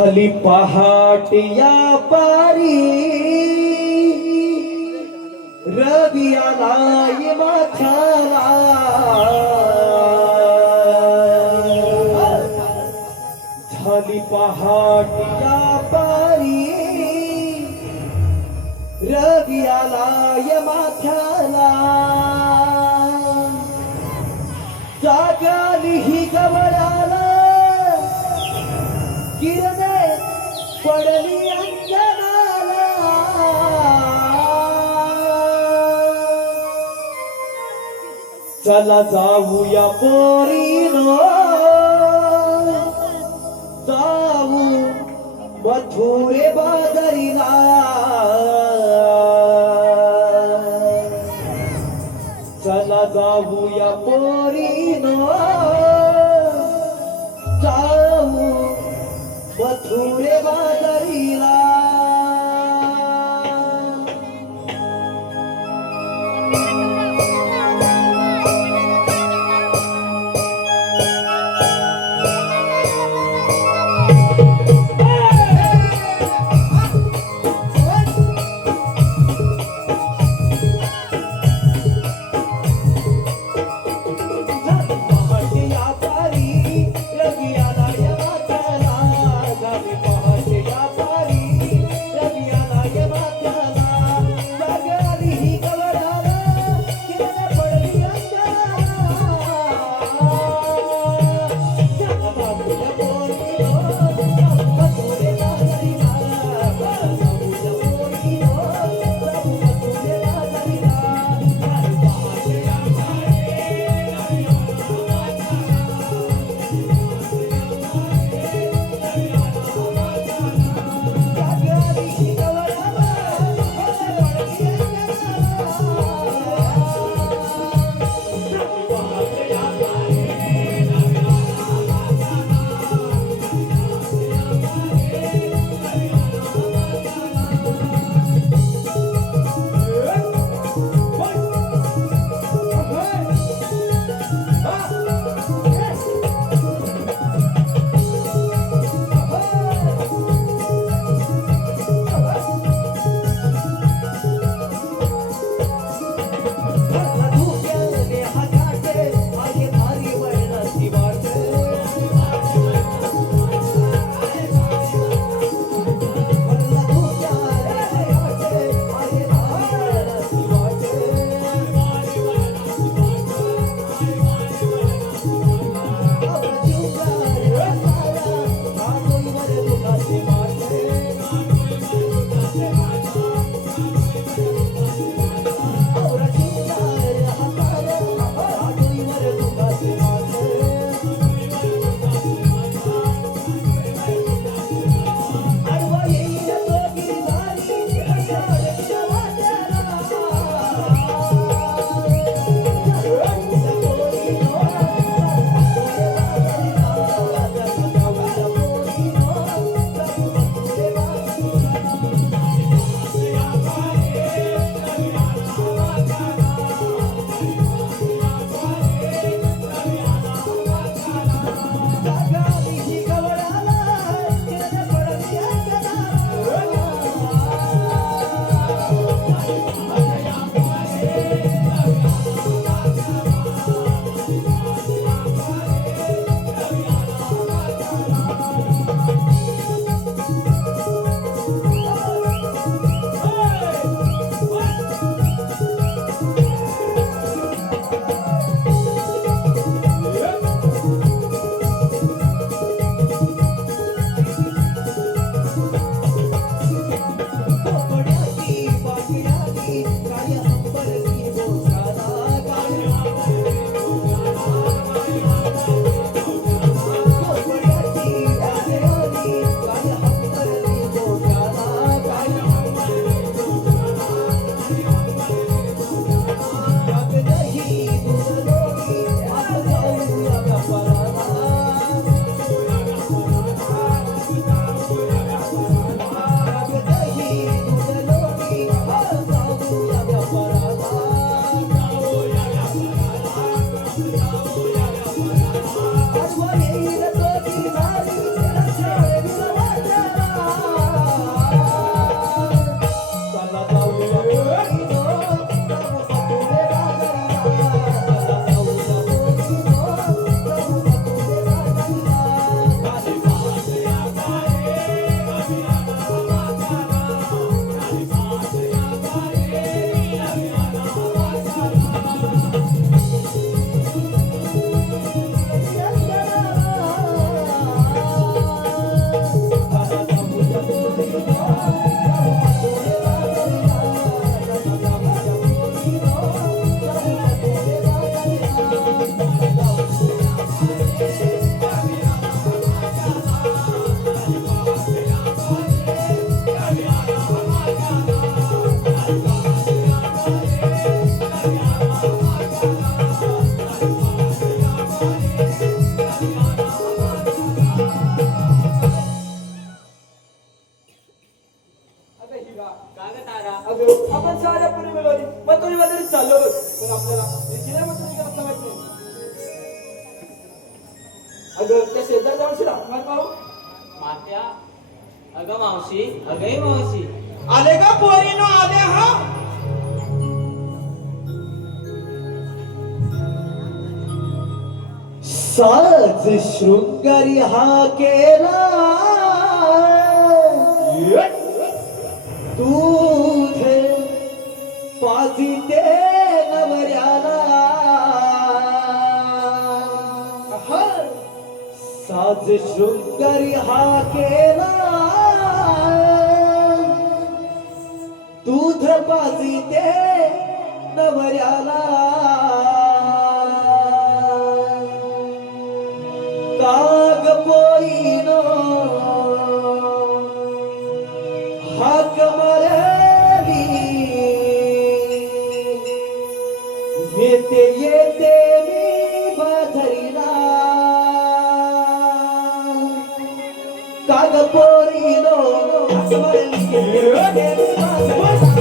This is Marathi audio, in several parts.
झाली पहाट या पारी रवी आलाय माथ्याला झाली पहाट या पारी रवी आलाय माथ्याला जागाली ही गवळाला किरणे पडली अंजनाला चला जाऊया पोरीनो जाऊ मथुरे बाजारीला चला जाऊया पोरीनो जाऊ मथुरे बाजारीला अगं त्या शेजार जाऊन हाक मार पाहू. मात्या अगं मावशी अगं मावशी आले का पोरीनो आले हा. साज शृंगारी हा केला दूध पाजिते नवऱ्याला साज शृंगारी हा केला दूध पाजिते नवऱ्याला काग पोरीनो हाक मारली येते येते मी बाजरीला काग पोरीनो हाक मारली येते मी बाजरीला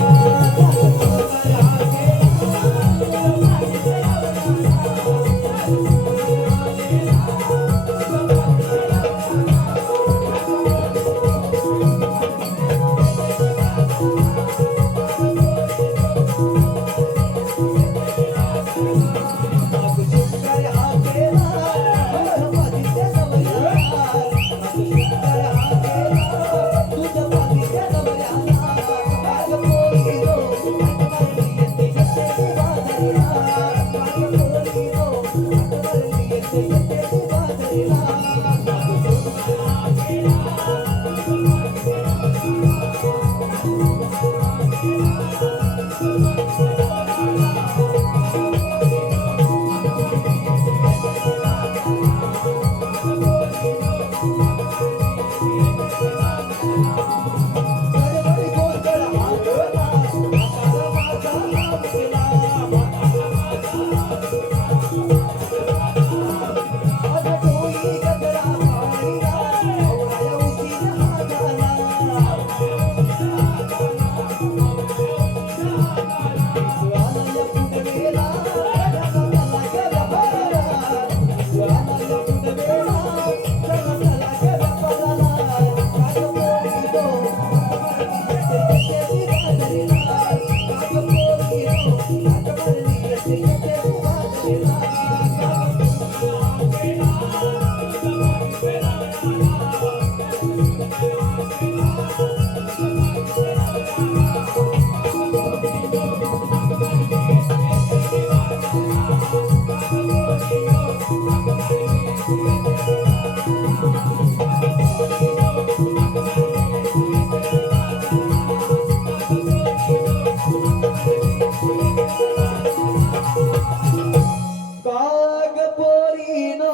काग पोरीनो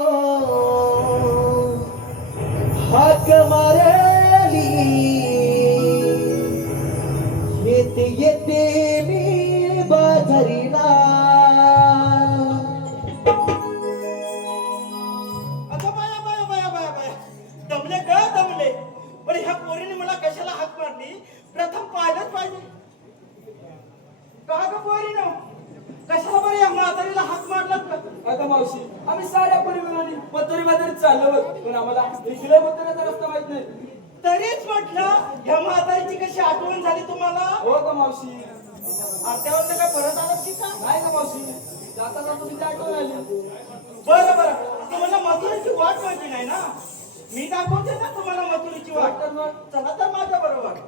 हाक मारली येते येते मी बाजरीला अगं बाया बाया बाया बाया बाया दमले ग दमले. पण ह्या पोरीने मला कशाला हाक मारली प्रथम पाहिलंच पाहिजे. का ग पोरीनो कशाला बरं या म्हातारीला हाक मारलात का. अगं मावशी आम्ही साऱ्या परिवाराने मथुरी चाललो पण आम्हाला इकडे मथुऱ्याचा रस्ता माहित नाही. तरीच म्हटलं ह्या म्हातारीची कशी आठवण झाली तुम्हाला. हो का मावशी. आत्यावर काय परत आलात की का. नाही का मावशी जाता जाता तुझी आठवण आली. बरं बरं तुम्हाला मथुरेची वाट माहिती नाही ना. मी दाखवते ना तुम्हाला मथुरेची वाट. तर मग चला तर माझ्या बरोबर.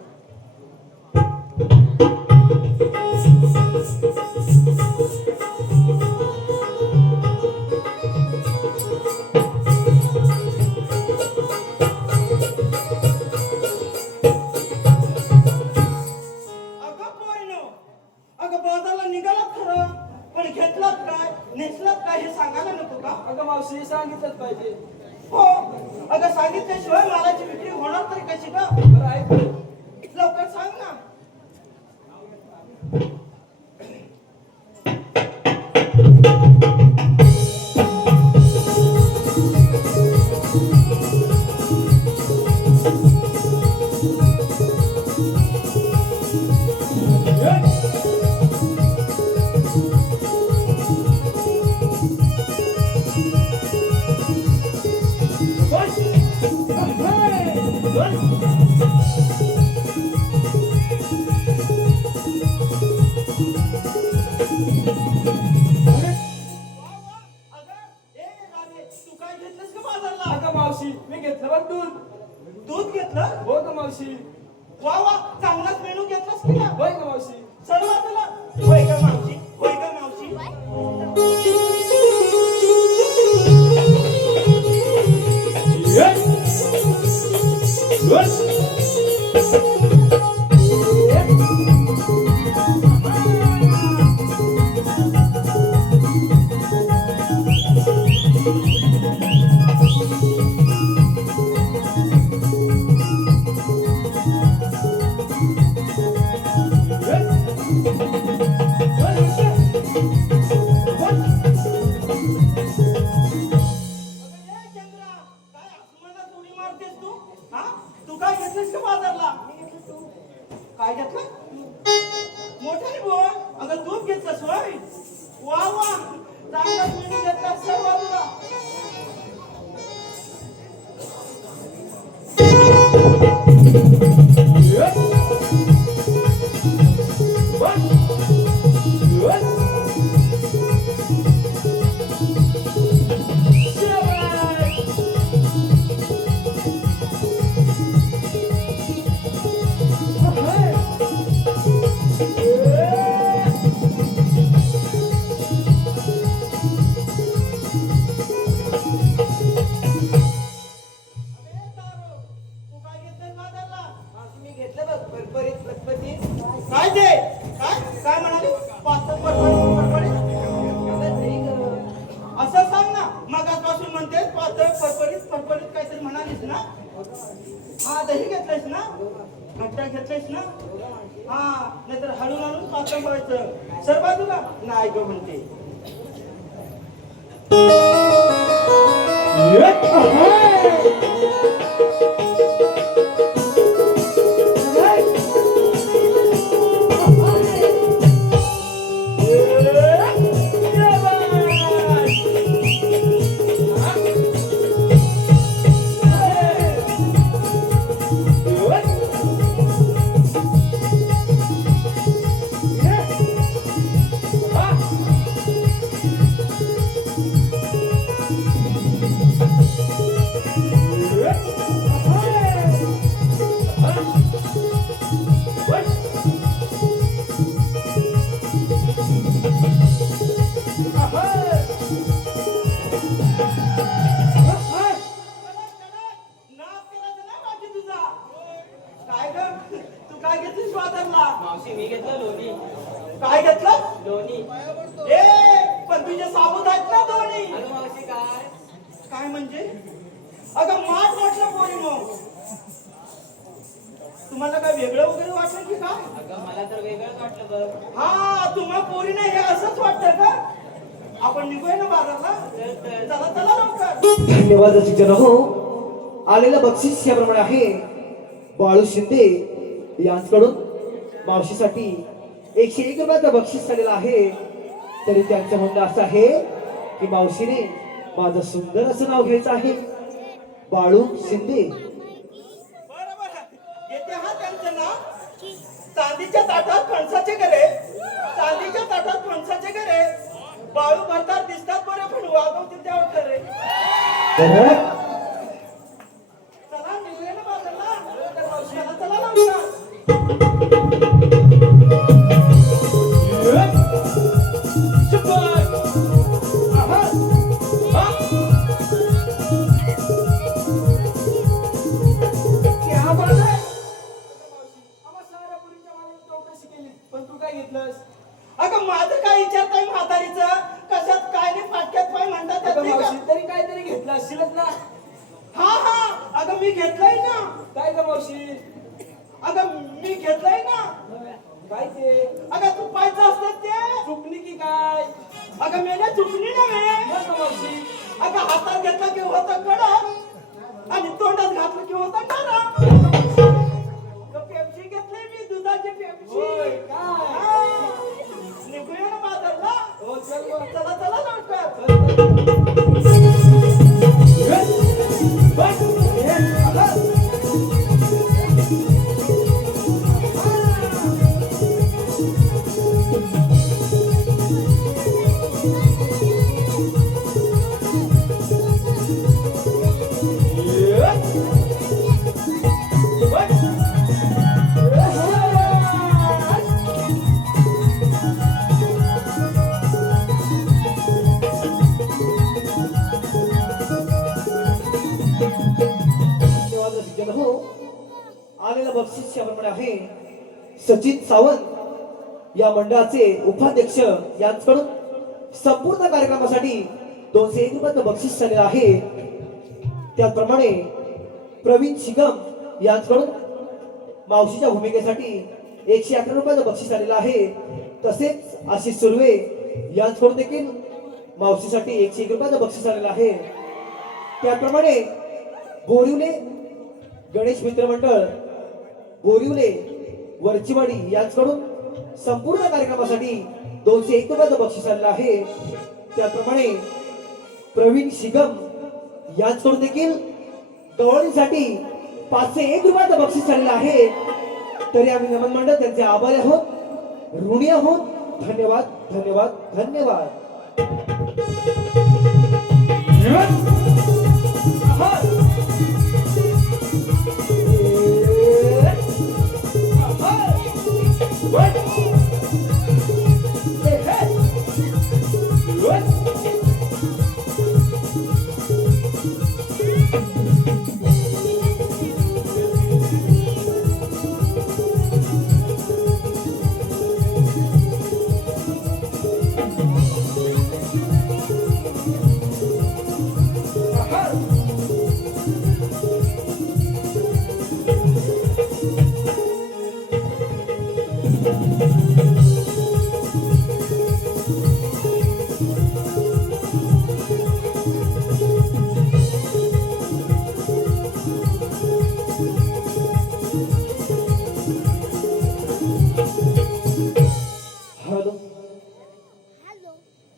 अगं बाजारला निघालात खरं पण घेतलात काय नेसलात काय हे सांगायला नको का. अगं मावशी सांगितलंच पाहिजे. हो अगं सांगितल्याशिवाय मालाची विक्री होणार तरी कशी का. बरं ऐक लवकर सांग ना. मावशी मी घेतलं बघ दूध. दूध घेतलं? हो का मावशी? वा वा, चांगलाच मेनू घेतलास की ना? होय का मावशी? सर्व तुला होय का मावशी? होय का मावशी? अगं ए चंद्रा, काय आसमानात उडी मारतेस तू? हा? तू काय घेतलंस का बाजारला? काय घेतलं? मोठ्याने बोल. अगं दूध घेतलंस होय? वा वा, चांगलाच मेनू घेतलास सर्व तुला. अरे तारो, तू काय घेतलंस बाजारला? मी घेतलं बघ परपरीत पटपटीत. काय ते? काय काय म्हणाली? पाच परपडीत? अगं नाही ग. असं सांग ना. मगाचपासून म्हणतेस पातळ फरफरीत काहीतरी म्हणालीस ना? हा, दही घेतलंयस ना? घट्टा घेतलंयस ना? हा, नाहीतर हळून हळून पातळ व्हायचं. सर बाजूला नाही ग म्हणते. नाच करायचं नाही बाकी तुझा. काय ग? तू काय घेतलीस बाजारला? मावशी मी घेतलं लोणी. काय घेतलं? लोणी. ए, पण तुझे साबूत आहेत ना दोन्ही? अगं मावशी काय? काय म्हणजे? अगं माठ म्हटलं पोरी मग. तुम्हाला काय वेगळं वगैरे वाटलं की काय? अगं मला तर वेगळंच वाटलं बघ. हा, तुम्हा पोरीने हे असंच वाटतं का? आपण निघूया ना बाजारला. चला चला लवकर. धन्यवाद रसिक जन हो. आलेलं बक्षीस याप्रमाणे आहे. बाळू शिंदे यांच्याकडून मावशीसाठी 101 रुपयाचं बक्षीस आलेलं आहे. तरी त्यांचं म्हणणं असं आहे की मावशीने माझं सुंदर असं नाव घ्यायचं आहे, बाळू शिंदे. बरं बरं, येते हा त्यांचं नाव. चांदीच्या ताटात फणसाचे गरे, चांदीच्या ताटात फणसाचे गरे. बाळू भरतार दिसतात बरे, पण वागवतील त्यावर खरे. बरं? चला निघूया ना बाजारला. चला चला लवकर. क्या बात आहे? आम्हा साऱ्या पुरीच्या मागे चौकशी केली पण तू काय घेतलंस? अगं माझं काय विचारताय म्हातारीचं? कशात काय नाही फाटक्यात पाय म्हणतात त्यात अगं नाही का? मावशी तरी काहीतरी घेतलं असशीलच ना? हा हा, अगं मी घेतलंय ना. काय ग मावशी? अगं मी घेतलंय ना. काय ते? अगं तू पाहायचं असतं ते. चुकली की काय? अगं मेल्या चुकली नव्हे. मग ग मावशी अगं हातात घेतलं की होतं कडक आणि तोंडात घातलं की होतं नरम. पेप्सी घेतली मी, दुधाची पेप्सी. होय काय? हा. निघूया ना बाजारला. हो चल मग. चला चला लवकर. धन्यवाद रसिकजन हो. आलेलं बक्षीस याप्रमाणे आहे. सचिन सावंत या मंडळाचे उपाध्यक्ष यांच्याकडून संपूर्ण कार्यक्रमासाठी 201 रुपयाचं बक्षीस झालेलं आहे. त्याचप्रमाणे प्रवीण शिगम यांच्याकडून मावशीच्या भूमिकेसाठी 111 रुपयाचं बक्षीस आलेलं आहे. तसेच आशिष सुर्वे यांच्याकडून देखील मावशीसाठी 101 रुपयाचं बक्षीस आलेलं आहे. त्याप्रमाणे बोरिवले गणेश मित्र मंडळ बोरिवले वरचीवाडी यांच्याकडून संपूर्ण कार्यक्रमासाठी 201 रुपयाचं बक्षीस आलेलं आहे. त्याप्रमाणे प्रवीण शिगम यांच्याकडून देखील गवळणीसाठी 501 रुपयाचं बक्षीस आलेलं आहे. तरी आम्ही नमन मंडळ त्यांचे आभारी आहोत, ऋणी आहोत. धन्यवाद धन्यवाद धन्यवाद.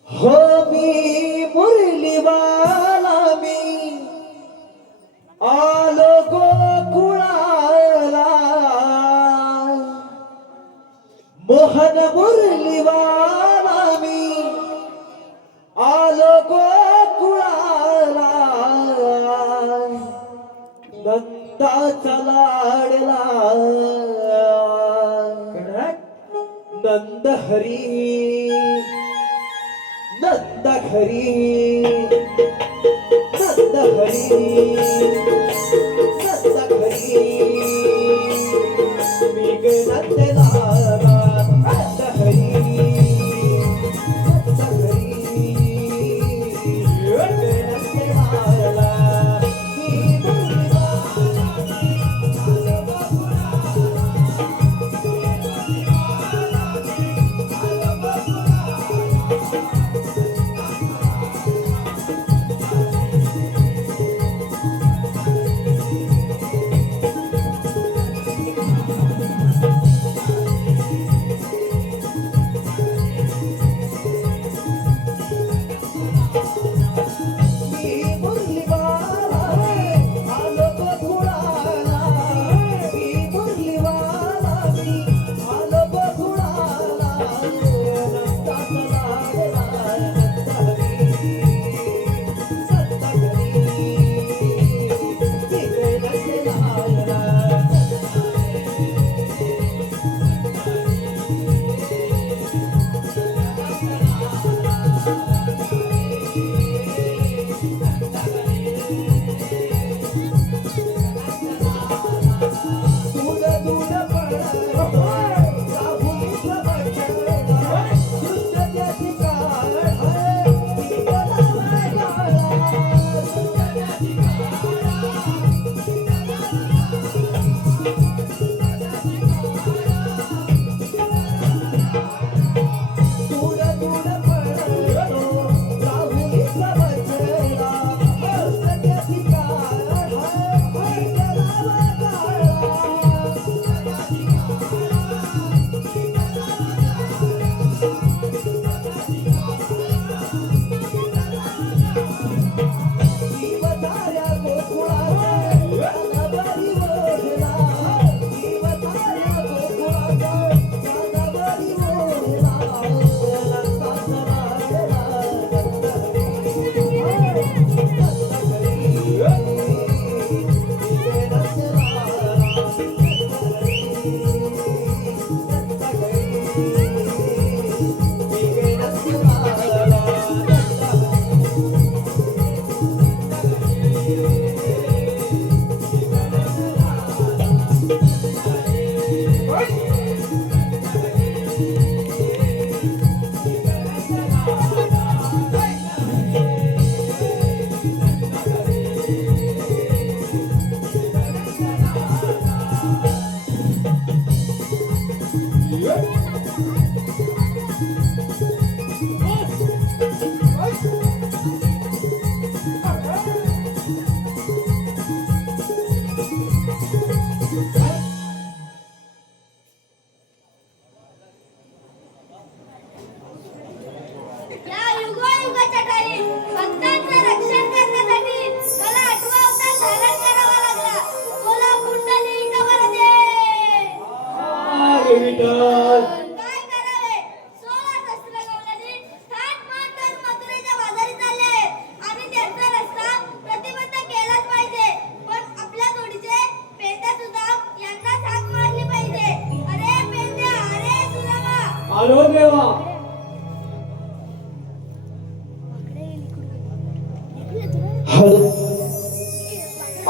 हो मी मुरलीवाला मी आलो गोकुळाला. मोहन मुरलीवाला मी आलो गोकुळाला. नंदाचा लाडला नंद हरी नंद हरी नंद हरी नंद हरी मी ग नंदलाला नंद हरी नंद हरी नंदलाला मी आलो देवा.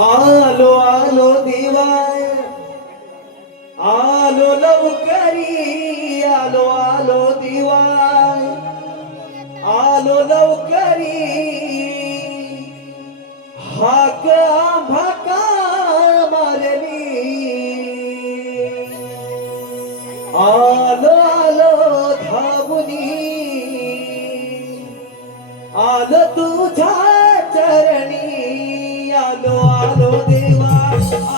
आलो आलो देवा आलो लवकरी आलो आलो देवा आलो लवकरी हाक भाका मारली आलो आलो धावुनी आलो तुझ्या चरणी आलो आलो देवा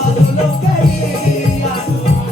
आलो लवकरी आलो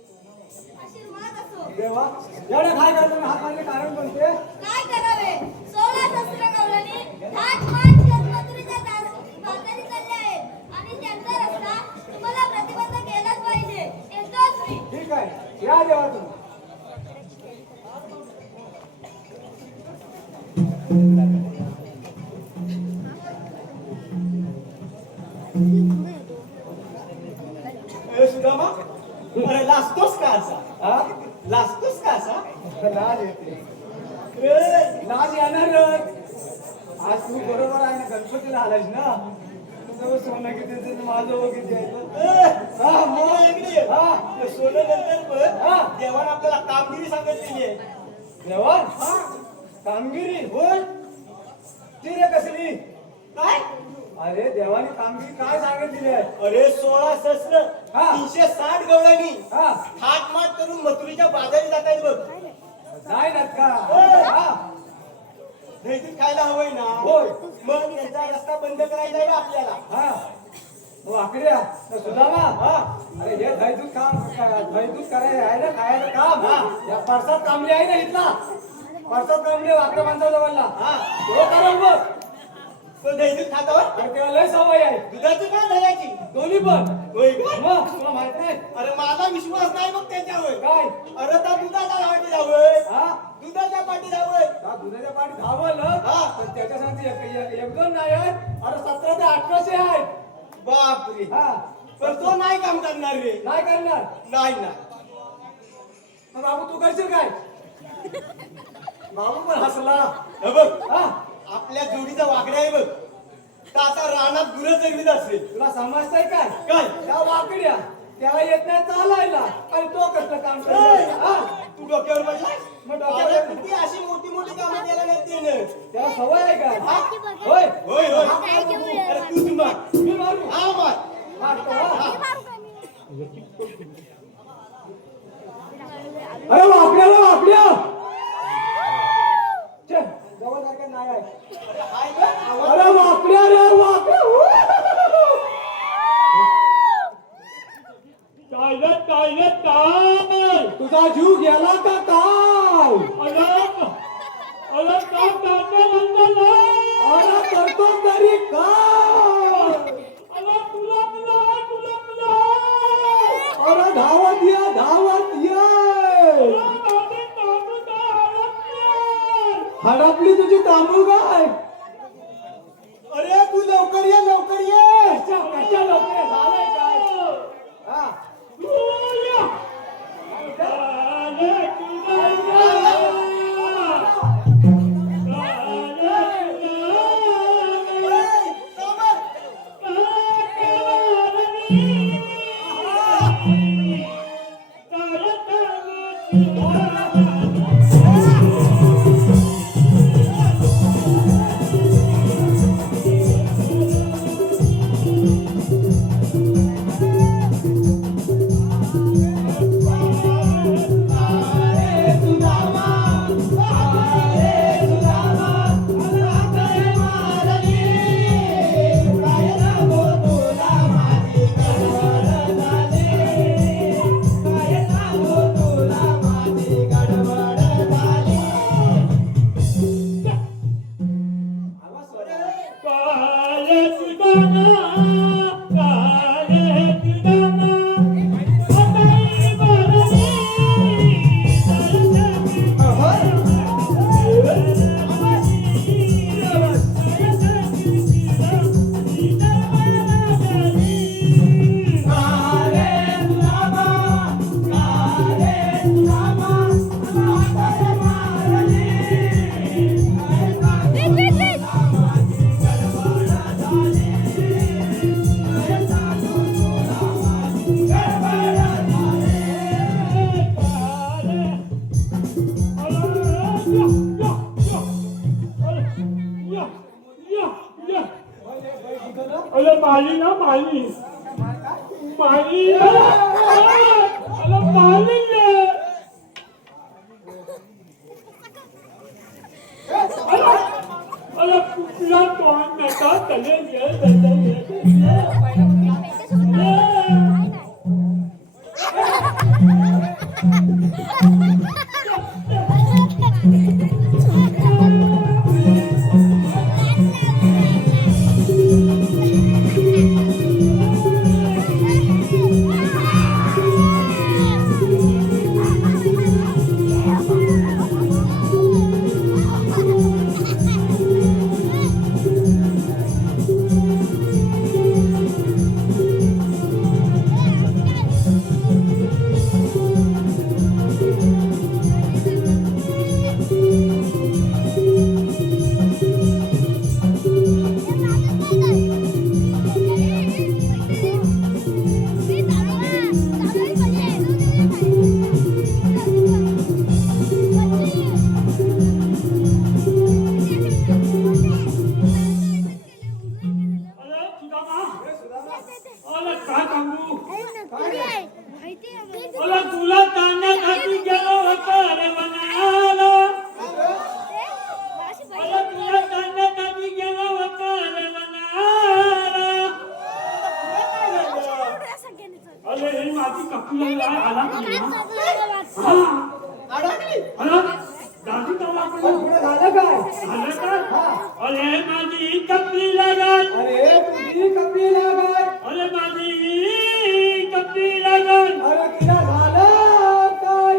आशीर्वाद असो. देवा एवढं काय करतो हात मारले कारण कोणते? काय करावे 16 शस्त्र कवलांनी थाट माट जगमथुरीच्या दातारी चालले आहेत आणि त्यांचा रस्ता तुम्हाला प्रतिबंध केलाच पाहिजे. येतोच मी. ठीक आहे या देवा तुम्ही. ए, सुदामा अरे लाजतोस का असा हा? लाजतोस का असा लाज येते. ए, लाज येणारच. आज तू बरोबर आहे ना गणपतीला आलायस ना तुझं सोनं किती असेल, माझं किती आहे तर. हा, मग इकडे ये. हा. ते सोनं नंतर पण हा. देवानं आपल्याला कामगिरी सांगितलेली आहे. देवा कामगिरी होय ती रे कसली? काय अरे देवाने कामगिरी काय सांगितलेली आहे? अरे 16 शस्त्र हा. 360 गवळणी हा थाटमाट करून मथुरीच्या बाजारी जातायत बघ. जाय ना का? होय. हा. दहीदूध खायला हवंय ना होय. मग त्यांचा रस्ता बंद करायचा आहे ना आपल्याला. हा हो आकड्या सुदामा. हा अरे हे धैदूत काम धैदूत करायला आहे ना खायला काम. या परसात कामले आहे ना इथला परसात कामले आपल्या माणसाजवळला. हा तो करा बघ. तो दहीदूध खातावर अरे त्याला लय सवय आहे. दुधाची काय दह्याची दोन्ही पण. होय का? मग तुला माहित नाही अरे माझा विश्वास नाही मग त्याच्यावर. काय? अरे त्या दुधाच्या पाठी जावं हा दुधाच्या पाठी जावं त्या दुधाच्या पाठी धावलं. हा. पण त्याच्यासाठी एक दोन नाही आहेत. अरे 17 ते 18 आहेत. बापरे हा पण तो नाही काम करणार रे. नाही करणार. नाही ना मग बाबू तू करशील काय? बाबू पण हसला. हे बघ हा आपल्या जोडीचा वाकडा आहे बघ. तर आता रानात गुरं चरवीत असेल तुला समजतंय काय? काय त्या वाकड्या त्याला येत नाही चालायला आणि तो कसलं काम ए, करतो? हा? तू डोक्यावर पडलाय मग डोक्यावर अरे किती अशी मोठी मोठी कामं केला नाही त्यानं. त्याला सवय आहे का? हा? होय होय होय अरे तू तुम्हा मी मारू. हा मार मारतो, हा. मी अरे वाकड्याला वाकड्या चल जवळ जायचं नाही आहे. अरे हाय बघ आवाज. अरे वाकड्या रे वाकड्या. काय तुझा जीव गेला का काय? अरे करतो तरी काय? अरे धावत ये धावत ये. हडपली तुझी तांबूळ काय? अरे तू लवकर ये लवकर ये. कशा लवकर झालंय काय? हा. ए, थांबा. माली माली अरे माली अरे कुठला तोंड नका तले तुला तांदळासाठी गेलो होतो रे मनाला तुला तांदळासाठी गेलो होतो रे मनाला अरे ही माझी कपडा आला दादी झालं काय झालं का अरे माझी कपडी लागल अरे तुझी कपडी लागल अरे माझी कपडी लागल अरे तिला झालं काय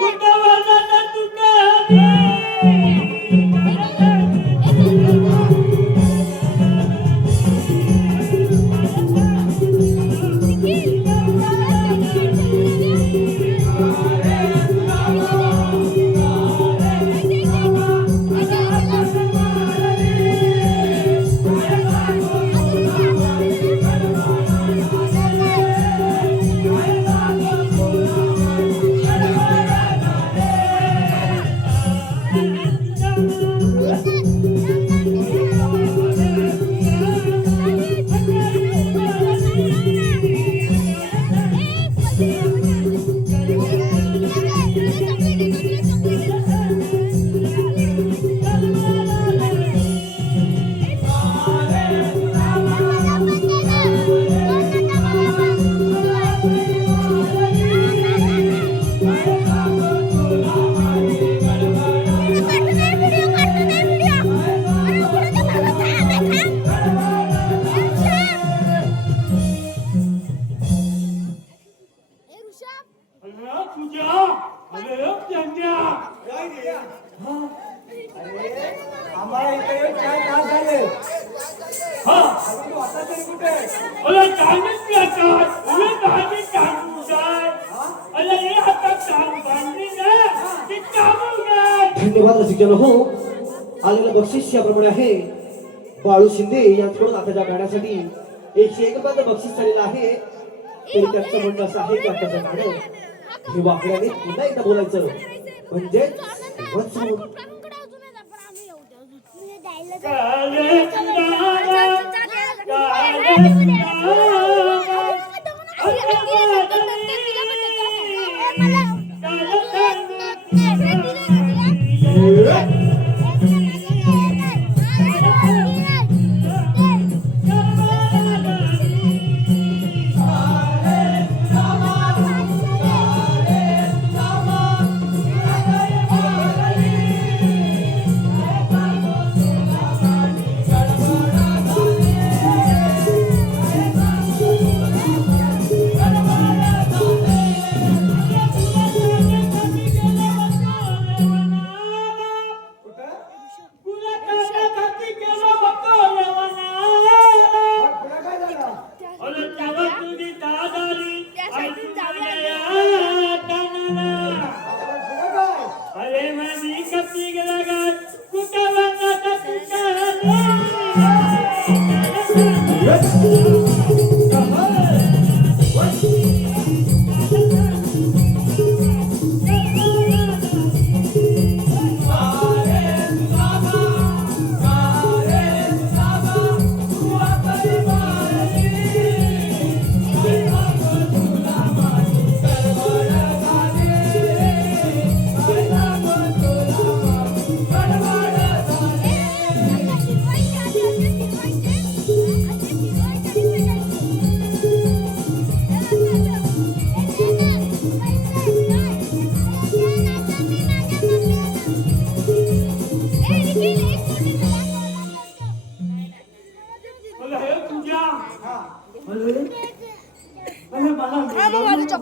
कुठं वाजत तुझं आम्हाला इथे येऊन 4 तास झाले अजून तू आता तरी कुठे धन्यवाद रसिकजन हो. आलेलं बक्षीस याप्रमाणे आहे. बाळू शिंदे यांच्याकडून आताच्या गाण्यासाठी 101 रुपयाचं बक्षीस झालेलं आहे. तरी त्यांचं म्हणणं असं आहे की आताचं गाणं हे वाकड्याने पुन्हा एकदा बोलायचं म्हणजे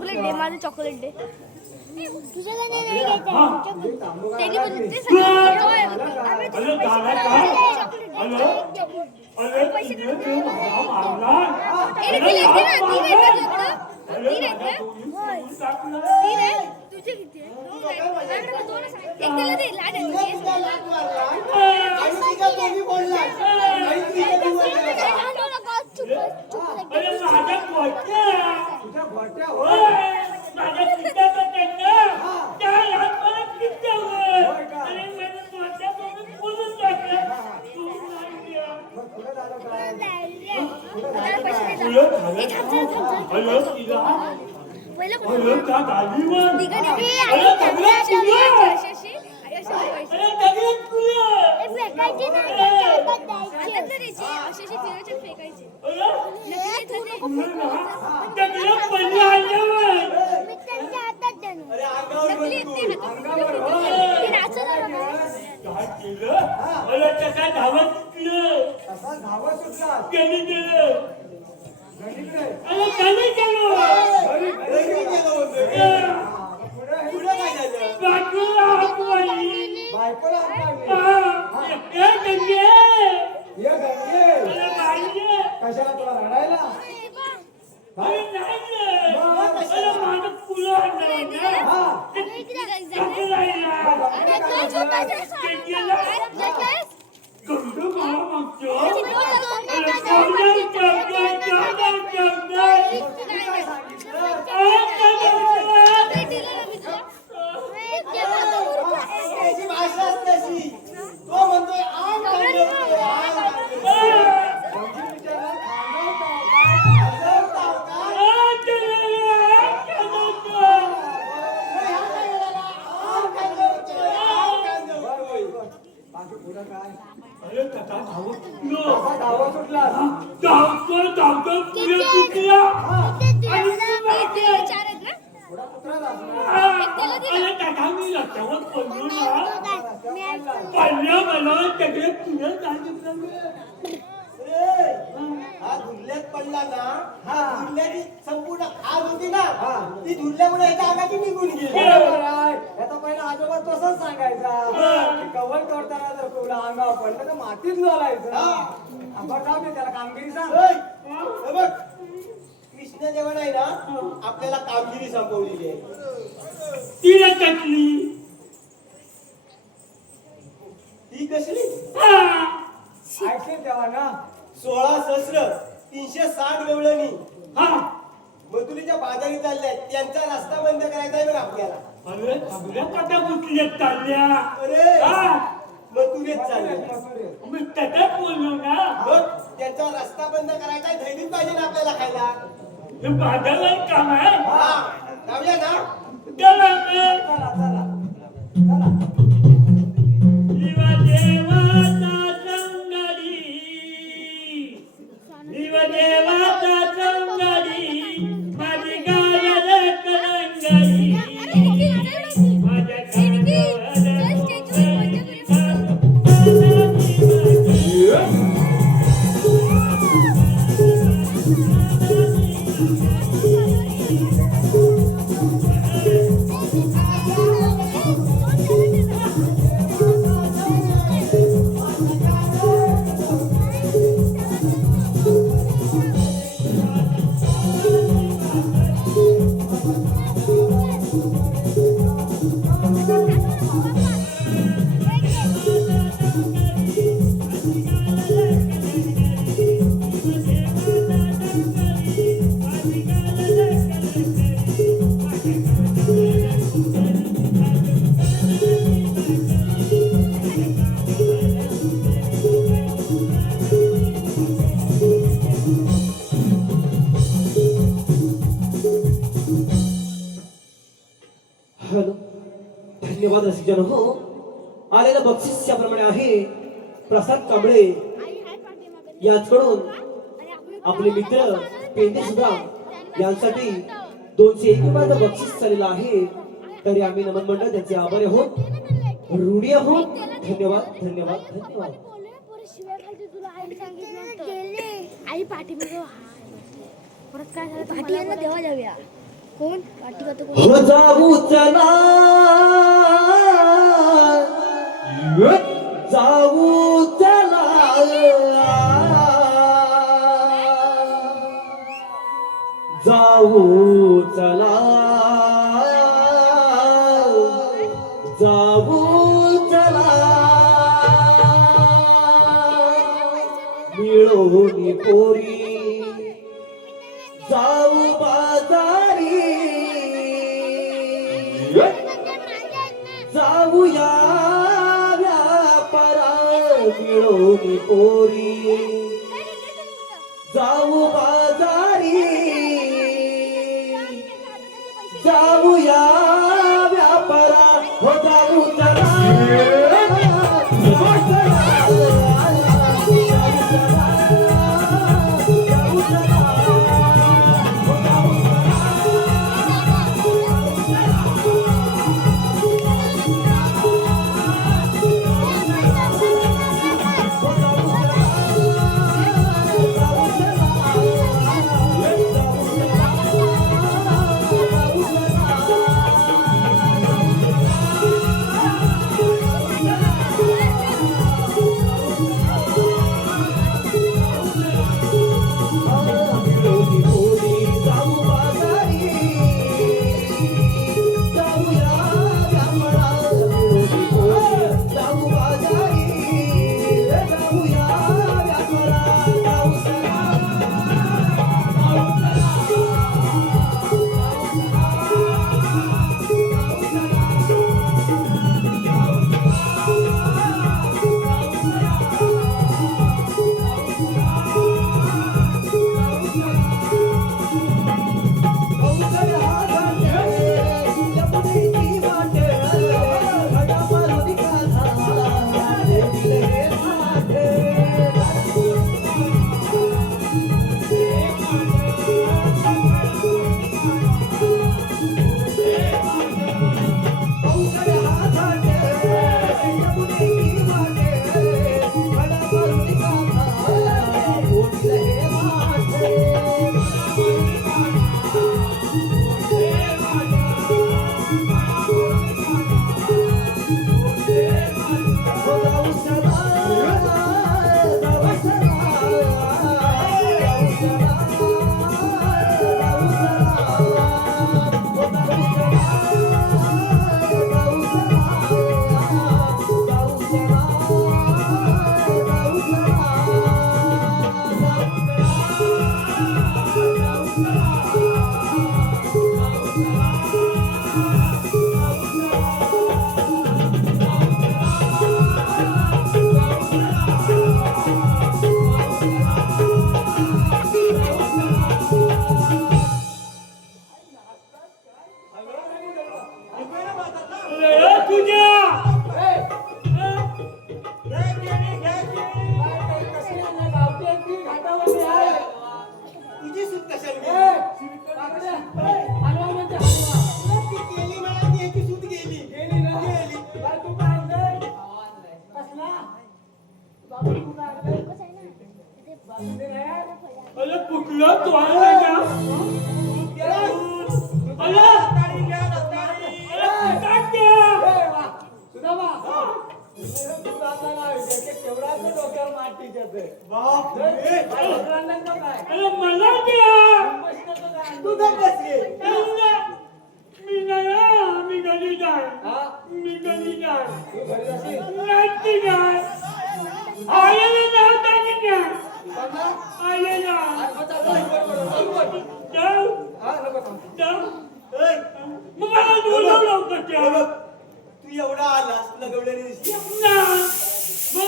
चॉकलेट दे माझं चॉकलेट दे तुझं गाणं नाही घ्यायचं त्यांनी पण ते अरे दादा का अरे पैसे तुझे किती एकट्याला दे लाड अरे माझ्या गोट्या तुझ्या गोट्या हो माझ्या पित्याचं त्यांना त्या लहानपणात पित्यावर अरे माझ्या गोट्या बघून बोलून टाकलं मग पुढे झालं काय अरे तिला अरे त्या गाडीवर अरे तगड्यात तुला अरे तगड्यात तुला तगड्यात पडला आल्यावर काय केलं अरे त्याचा धावत सुटलं असा धावत सुटला त्याने केलं घडीकडे अरे त्याने केलं पुढे काय झालं बाजूला हाकवाली बायकोला हात लागली हे गंगे ये गंगे अरे बाईले कशाला तुला रडायला अरे नाही रे. अरे माझं फुलं आणलं ना हा टाकलायला गंडू मला मागतो अरे त्याची भाषा असते तो म्हणतोय आम बाकी पुढं काय अरे त्याचा धावत असा धावत सुटला धावतो पुढे पिकला पुढा कुत्राच असणार अरे त्याचा मी रस्त्यावर पडलो ना पडल्या मला त्याकडे पुढे सांगितलं हा धुरल्यात पडला ना हा. धुरल्याची संपूर्ण खाज होती ना हा. ती धुरल्यामुळे याच्या अंगाची निघून गेली बरोबर आहे. याचा पहिला आजोबा तसंच सांगायचा की कवल तोडताना जर कोवडा अंगावर पडलं तर मातीत घालायचं आपण जाऊ दे त्याला कामगिरी सांग ओय, हे बघ कृष्णदेवानं आहे ना आपल्याला कामगिरी संपवलेली आहे तिला टाकली ती कसली ऐकशील तेव्हा ना 16 सहस्र 360 गवळणी हा मथुरीच्या बाजारी चालल्यात त्यांचा रस्ता बंद करायचा आहे बघ आपल्याला अरे सगळ्या कथा गुतल्यात चालल्या अरे हा मथुरेत चालले मसुरे. मी त्याच्यात बोललो ना बघ त्यांचा रस्ता बंद करायचा आहे धैर्य पाहिजे ना आपल्याला खायला हे बाजारला काम आहे हा जाऊया ना चला चला चला चला देवाचा संगडी देवाचा संगडी माझी गाय करंगडी माझ्या हॅलो धन्यवाद रसिकजन हो आलेलं बक्षीस याप्रमाणे आहे प्रसाद कांबळे याचकडून आपले मित्र पेंडे सुद्धा यांसाठी 201 रुपयाचं बक्षीस चाललेलं आहे तरी आम्ही नमन मंडळ त्यांचे आभारी आहोत ऋणी आहोत धन्यवाद धन्यवाद धन्यवाद आई पाठीमागे परत काय झालं पाठीमागे देवा जाऊया कोण पाठी करतो कोण हो जाऊ चला जाऊ चला जाऊ चला जाऊ चला मिळून पोरी जाऊ बाजारी जाऊया व्यापारा मिळून पोरी जाऊ बाजारी जाऊया व्यापारा हो जाऊ चला अरे तुझ्या तुझी सूट कशाला ए, गेली? काकड्या, हलवा म्हणजे हलवा. ती केली मला ती याची सूट गेली. गेली ना? गेली. काय तू काय आणलंय? कसला? बाबू तू काय आणलंय? बासुंदी नाही आहे? अरे कुठलं तो आहे का अरे रताळी घ्या, रताळी. अरे काट्या ए, वा. सुदामा. तू आता काय विचार की केवढा तो डोक्यावर माठ टिकत आहे. बापरे. काय डोक्याला का काय? अरे मला द्या मशीनचं काय आणलं? तू गप्प बस रे. मी नाही मी घरी जाय हा? मी घरी जाय तू घरी जाशील? नाही जाय आलेलं नव्हतं नाही समजा? आलेला आज मग चालू आहे, बरोबर, चालू कर. जाऊ हा, नको थांब. जाऊ ए, मग मला बोलवलं होतं हे त्या बघ, तू एवढा आलास लगवल्याने दिसली. नाही मग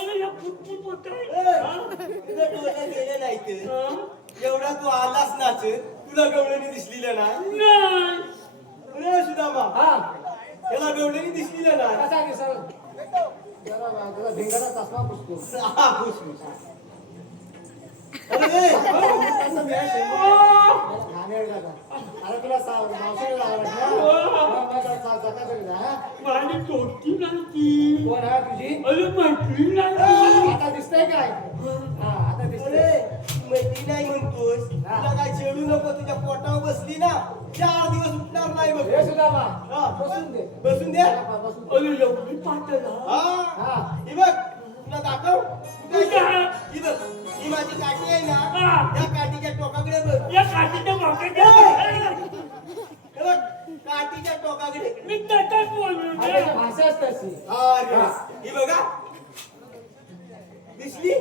अरे या फुटफुट होत तुझं डोळं गेलं नाही तर. एवढा तू आलास नाच तुला गवळणी दिसलेलं नाही. नाही अरे सुदामा हा, याला गवळणी दिसलेलं नाही. कसा दिसल? जरा जरा भिंगाचा चष्मा पुसतो. हा, फुस, फुस. अरे असं मी आहे, शेंबूड. मला घाणेरडा का? अरे तुला मावशीला जावं लागलं. मग जरा चकाचक जा, हा? माझी तोडती नव्हती कोण आहे तुझी? अरे म्हटली नाही आता दिसतंय काय? हा, आता दिसतंय. अरे मैत्री नाही म्हणतोस तुला काय छेडू नको तुझ्या पोटावर बसली ना 4 दिवस उठणार नाही बघ हे सुद्धा बा हा. बसून दे बसून दे बसून दे. अरे एवढी पाठला हा हा ही बघ तुला दाखव कुठे आहे? ही बघ ही माझी काठी आहे ना हा. त्या काठीच्या टोकाकडे बघ या काठीच्या मागच्या हे बघ काठीच्या टोकाकडे मी त्याच्यात बोललो हा, त्याची भाषाच तशी अरे ही बघा दिसली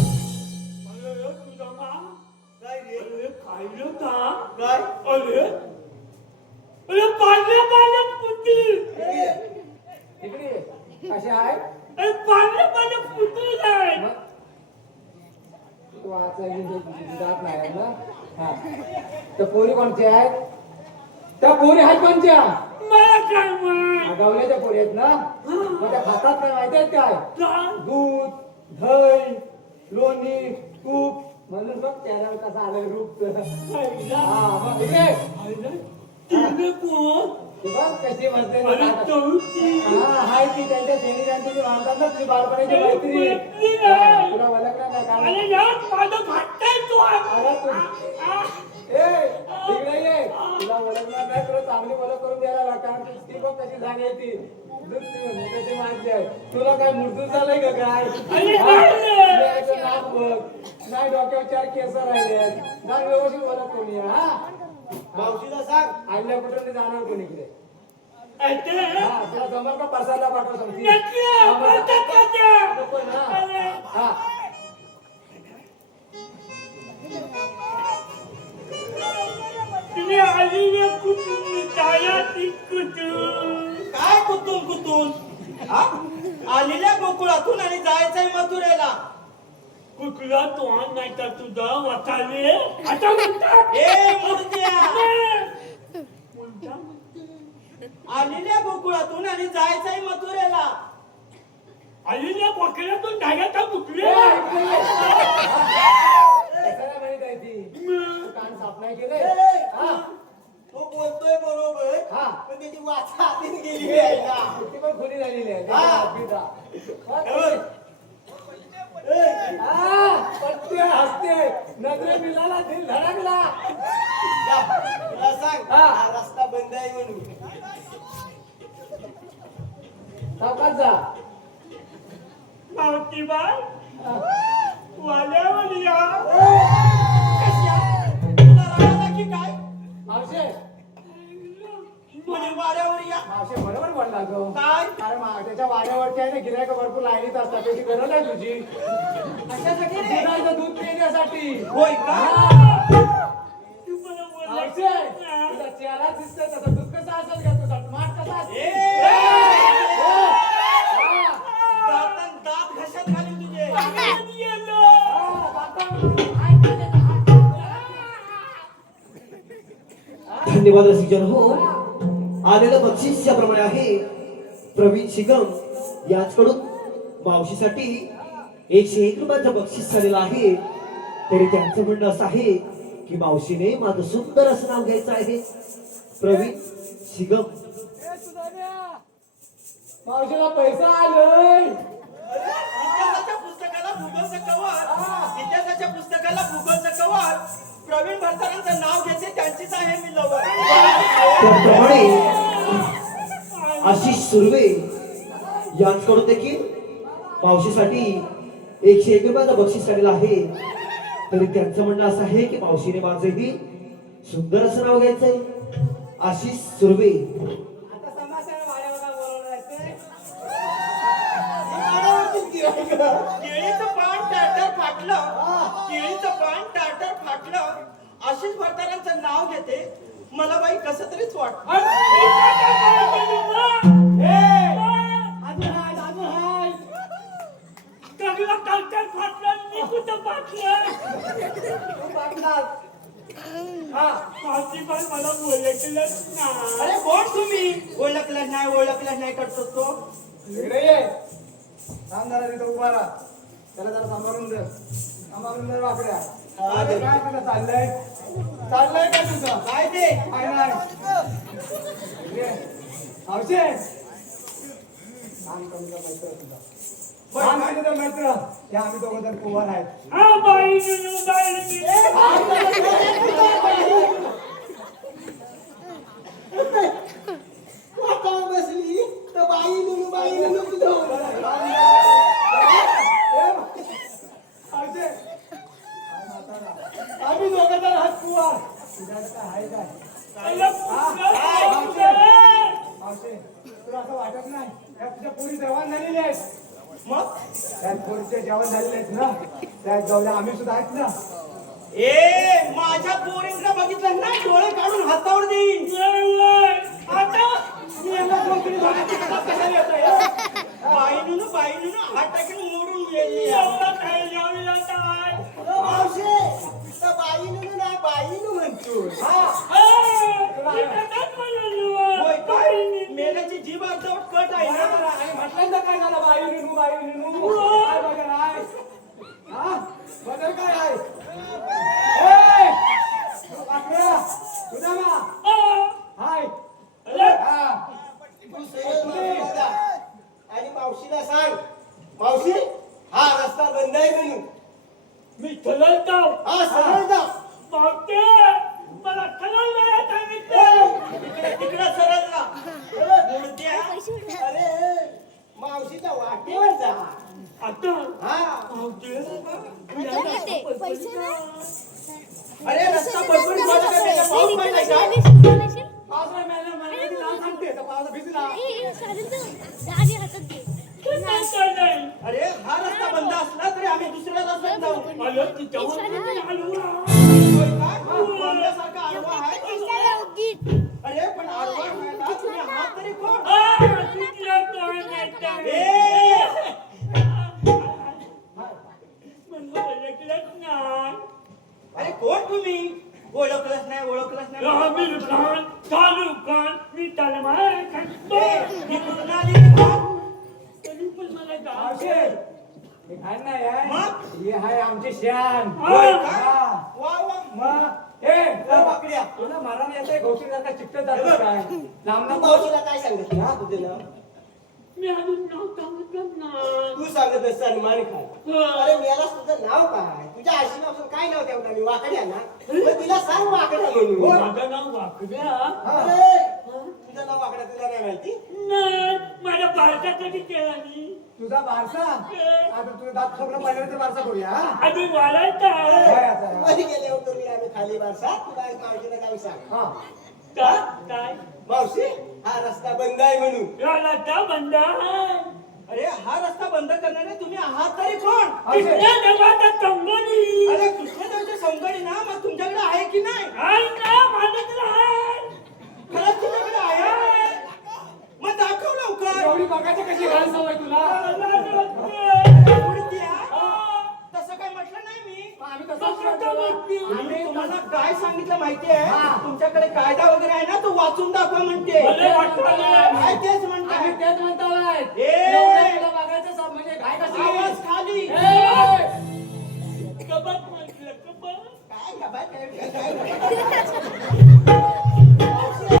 अरे तुझा मा काय रे अरे खायलं का काय अरे अरे पाण्या पाण्यात पुती इकडे ये. कशी आहे अरे पाण्यात पुती आहे मग तू वाचायला जात नाही ना हा त्या पोरी कोणच्या आहेत त्या पोरी आहेत कोणच्या मला काय माहित आगावल्याच्या पोरी आहेत ना मग त्या खातात नाही माहिती आहेत काय काय दूध दही लोणी तूप म्हणून बघ त्याला कसं आलं रूप खायला हा मग इकडे खायला तिने कोण ते बघ कशी म्हणते अरे ना. चौथी हा हाय ती त्यांच्या शरीरांची जी मानतात ना तुझी बालपणाची मैत्री मैत्री नाही. हा, तुला ओळखलं नाही का अरे यार माझं फाटतंय तू अरे तू ए इकडे ये तुला ओळखणार नाही तुला चांगली ओळख करून द्यायला लागतं कारण ती बघ कशी झाली आहे ती दूध पिऊन कशी मारली आहे तुला काय मृत्यू झालंय का काय अरे हा? नाही. डोळ्याचं नाक बघ नाही डोक्यावर 4 केस राहिले आहेत जाण व्यवस्थित ओळख करून ये हा मावशीला सांग आईला कुठं ते जाणार कोण इकडे ऐकते हा तुला जमल का परसाला पाठव सांगते नक्की बोलतात का त्या? नको ना. हा तुम्ही आली कुठून ताया ती कुठून काय कुतून कुतून हा? आलेल्या गोकुळातून आणि जायचंय मथुरेला कुठला तोंड नाही का तुझा वाचाले आता म्हणतात ए मुर्द्या मुलगा आलेल्या गोकुळातून आणि जायचंय मथुरेला आलेल्या बोकड्यातून धाग्याचा मुकले ए, इकडे ये. कशाला माहित आहे ती तू कान साफ नाही केलंय हा तो बोलतोय बरोबर हा. पण त्याची वाचा आधीच गेली आहे ना ती पण खुली झालेली आहे हा. पिता. ए, हा, पटते हसते नजरे मिळाला दिल धडकला जा, तुला सांग हा. हा रस्ता बंद आहे म्हणून सावकाश जा मावती बाय वाल्यावर या कशा? तुला रागाला की काय मावशे म्हणजे वाड्यावर या मावशे बरोबर बोलला तो काय अरे त्याच्या वाड्यावरती आहे ना गिरायक भरपूर लाईनीत असतात त्याची गरज आहे तुझी कशासाठी रे दुधाचं दूध पिण्यासाठी होय का तू मला मावशे बोलायचं तुझा चेहरा दिसतोय तसा दूध कसा असेल का तुझा माठ कसा असेल ए, हा. दातान दात घशात घालीन तुझे धन्यवाद रसिकजन हो आलेलं बक्षीस याप्रमाणे आहे प्रवीण शिगम याचकडून मावशीसाठी 101 रुपयाचं बक्षीस झालेलं आहे तरी त्यांचं म्हणणं असं आहे की मावशीने माझं सुंदर असं नाव घ्यायचं आहे प्रवीण शिगम मावशीला पैसा आलोय इतिहासाच्या पुस्तकाला भूगोलचं कवर इतिहासाच्या पुस्तकाला भूगोलचं कवर प्रवीण भरतारांचं नाव घेते त्यांचीच आहे मी लवर त्याप्रमाणे आशिष सुर्वे यांच्याकडून देखील मावशीसाठी 101 रुपयाचं बक्षीस झालेलं आहे तरी त्यांचं म्हणणं असं आहे की मावशीने माझंही सुंदर असं नाव घ्यायचंय आशिष सुर्वे आता समासाला माझ्यावर बोलवलं केळीचं पान टाटर फाटलं केळीचं पान टाटर फाटलं आशिष भरतारांचं नाव घेते मला बाई कसं तरीच वाटत चांगला कालच्या फाटला मी कुठं फाटलं मावती बाय मला बोलायचं ना अरे कोण तुम्ही ओळखलं नाही करतो तो इकडे ये थांब जरा तिथं उभा राहा त्याला जरा सांभाळून दे वाकड्या अरे काय तुझं चाललंय चाललंय का तुझं काय ते काय नाही हौशे सांग तुझा मित्र तुझा सांग तुझा मित्र हे आम्ही दोघं जण कुवार आहेत हा बाई नुनू बाई नुनू. बसली तर बाई नुनू तुझं हौशे आम्ही दोघं जण आहात कुवार तुझ्याकडे काय आहे काय अरे कुठं? मावशे तुला असं वाटत नाही त्या तुझ्या पोरी जवान झालेली आहेत मग त्या पोरीचे जेवण झालेले आहेत ना त्या गवल्या आम्ही सुद्धा आहेत ना ए माझ्या पोरींना बघितलं ना डोळे काढून हातावर देईन वय, वय. आता मी यांना कोकणी भागाची कथा कशाला येतोय? बाई नुनू हात टाकून मोडून गेली एवढं काय लावलं काय? मावशे तर बाई नुनू नाही बाई नु म्हणतो मी कशात बोललो? होय काय मेल्याची जीभ अर्धवट कट आहे ना आणि म्हटलं तर काय झालं बाई निनू काय बघा नाही हा बदल काय आहे ए! पाकळ्या, तुझा मा हाय हा आणि मावशीला सांग मावशी हा रस्ता बंद आहे म्हणून मी थलवतो. हा सरळ जा मावते, मला थलवलं नाही सांगितलं. तिकडे सरळ जा मुर्द्या. अरे मावशीच्या वाटेवर जा आता हा मावते, पैसे अरे रस्ता बदलून झाला का त्याच्या पाऊस पडलाय का पावसा मेल्या मला नाव सांगते तर पावसा भिजला काय चाललंय? अरे हा रस्ता बंद असला तरी आम्ही दुसऱ्या रस्त्यात जाऊ आलो तिच्यावर आलो. होय का? कोंबड्यासारखा आडवा आहे अरे पण आडवा आहे ना तुम्ही हात तरी कोण तिथलं कोण नाही. ए! म्हणलं ओळखलंच नाही. अरे कोण तुम्ही ओळखलंच नाही आमिर खान, शाहरुख खान, मी सलमान खान. ए, ही कुठून आली रे बा? तरी पण मला गाव मावशे हे काय नाही आहे मग? हे आहे आमचे शान होय का? हा. वा वा मग हे ए, बाकड्या. तुला मारायला येतंय घोषी सारखा चिकटत जातो काय लांब मावशीला काय सांगितलं हा तुझं नाव मी अजून नाव सांगितलं नाही. तू सांगत सलमान खान अरे मेलास तुझं नाव काय तुझ्या आशीर्वादापासून काय नाव ठेवलं मी वाकड्या ना मग तिला सांग वाकड्या म्हणून माझं नाव वाकड्या. अरे, तुझं नाव वाकड्या तुला नाही माहिती नाही, माझ्या बारसा कधी केला मी. तुझा बारसा आता तुझं दात खोबरं पाहिलं तर बारसा करूया हा? अजून वालायचा आहे. काय आता? मध्ये गेल्यावर तुम्ही आम्ही खाली वारसा तुला एक मावशीला काय सांग हा. काय मावशी हा रस्ता बंद आहे म्हणून रालाचा बंद आहे. अरे हा रस्ता बंद करणारे तुम्ही आहात तरी कोण अरे, कृष्ण देवाचा कंगनी. अरे कृष्णदेवच्या संगडी ना मग तुमच्याकडे आहे की नाही आहे ना, माझ्याकडे आहे. खरंच तुझ्याकडे आहे मग दाखव लवकर एवढी बघायची कशी घाल सवय तुला एवढी द्या. तसं काय म्हटलं नाही मी आम्ही तसंच करतो. आम्ही तुम्हाला काय सांगितलं माहितीये हा. तुमच्याकडे कायदा वगैरे आहे ना तो वाचून दाखवा म्हणते मला वाटतं काय तेच आम्ही म्हणते तेच म्हणतोय ए! एवढं तुला बघायचं म्हणजे काय कसं आवाज